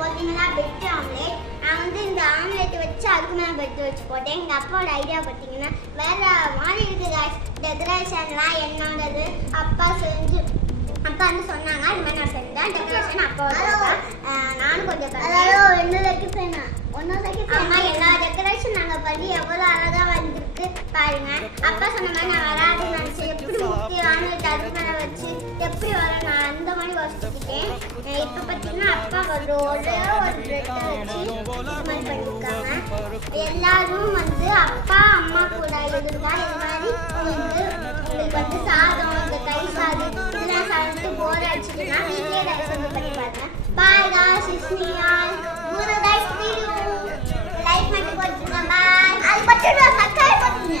பார்த்தீங்கன்னா bread omelette. நான் வந்து இந்த ஆம்லேட் வச்சு அதுக்கு மேலே பிரெட் வச்சு போட்டேன். எங்கள் அப்பாவோட ஐடியா பார்த்தீங்கன்னா வேறு மாதிரி இருக்குது guys. டெக்கரேஷன்லாம் என்னோடது அப்பா செஞ்சு அப்பா வந்து சொன்னாங்க. இது மாதிரி நான் செஞ்சேன் டெக்கரேஷன். அப்பாவோட நானும் கொஞ்சம் அம்மா எல்லா டெக்கரேஷன் நாங்கள் பண்ணி எவ்வளோ அழகாக வந்திருக்கு பாருங்க. அப்பா சொன்ன மாதிரி நான் வராதுன்னு நினச்சேன். எப்படி முக்கிய ஆம்லேட் அதுக்கு மேலே வச்சு எப்படி வர நான் அந்த மாதிரி வச்சுக்கிட்டேன். இப்போ பார்த்தீங்கன்னா அப்பா ஒரே ஒரு பிரெட்டை வச்சு இது மாதிரி பண்ணியிருக்காங்க. எல்லாரும் வந்து அப்பா அம்மா கூட இருந்தால் இது மாதிரி உங்களுக்கு வந்து சாதம் இந்த தயிர் சாதம் இதெல்லாம் சாப்பிட்டு போர் அடிச்சுட்டுனா வீட்லேயே ரைஸ் வந்து பண்ணி பாருங்க. Bye guys, it's me all. ஒரு ரைஸ் வீடியோ லைக் பண்ணி போட்டுருங்க. பாய். அது பட்டு சப்ஸ்கிரைப் பண்ணுங்க.